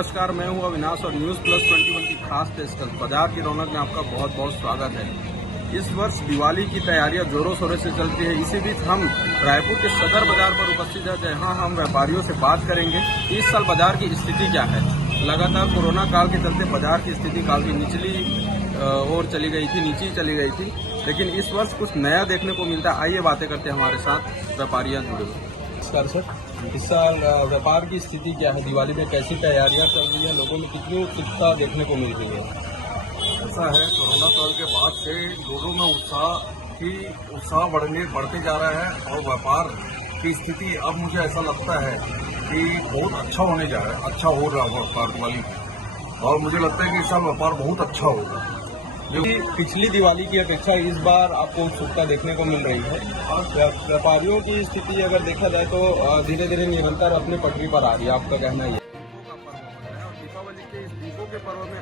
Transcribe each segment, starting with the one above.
नमस्कार, मैं हूं अविनाश और न्यूज़ प्लस 21 की खास पेशकश बाजार की रौनक में आपका बहुत बहुत स्वागत है। इस वर्ष दिवाली की तैयारियां जोरों शोरों से चलती है। इसी बीच हम रायपुर के सदर बाजार पर उपस्थित हैं, जहां हम व्यापारियों से बात करेंगे इस साल बाजार की स्थिति क्या है। लगातार कोरोना काल के चलते बाजार की स्थिति काफी निचली ओर चली गई थी, नीचे चली गई थी, लेकिन इस वर्ष कुछ नया देखने को मिलता है। आइए बातें करते हैं, हमारे साथ व्यापारियां जुड़े हुए। नमस्कार सर, इस साल व्यापार की स्थिति क्या है? दिवाली में कैसी तैयारियां चल रही है? लोगों में कितनी उत्सुकता देखने को मिल रही है? ऐसा है, कोरोना काल के बाद से लोगों में उत्साह बढ़ते जा रहा है और व्यापार की स्थिति अब मुझे ऐसा लगता है कि बहुत अच्छा होने जा रहा है, अच्छा हो रहा है व्यापार वाली, और मुझे लगता है कि इस साल व्यापार बहुत अच्छा होगा। क्योंकि पिछली दिवाली की अपेक्षा इस बार आपको उत्सुकता देखने को मिल रही है और व्यापारियों की स्थिति अगर देखा जाए तो धीरे धीरे निरंतर अपने पटरी पर आ रही है। आपका कहना ये? दीपावली के इस दीपों के पर्व में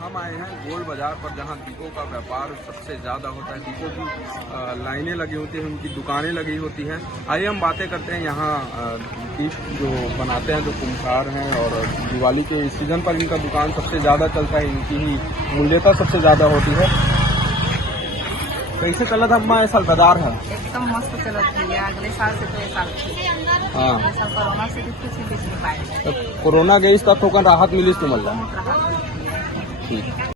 हम आए हैं गोल बाजार पर, जहां दीपों का व्यापार सबसे ज्यादा होता है। दीपों की लाइनें लगी होती हैं, उनकी दुकानें लगी होती हैं। आइए हम बातें करते हैं यहाँ दीप जो बनाते हैं, जो कुम्हार हैं, और दिवाली के सीजन पर इनका दुकान सबसे ज्यादा चलता है, इनकी ही मूल्यता सबसे ज्यादा होती है। कैसे चलत अम्मा ये साल बाजार है? एकदम मस्त चलत है। अगले साल से तो ये साल हाँ, अगले साल कोरोना से भी कुछ नहीं बेच नहीं पाए। तो कोरोना गई तब तो राहत मिली तुम्हारा? बहुत राहत मिली है। ठीक।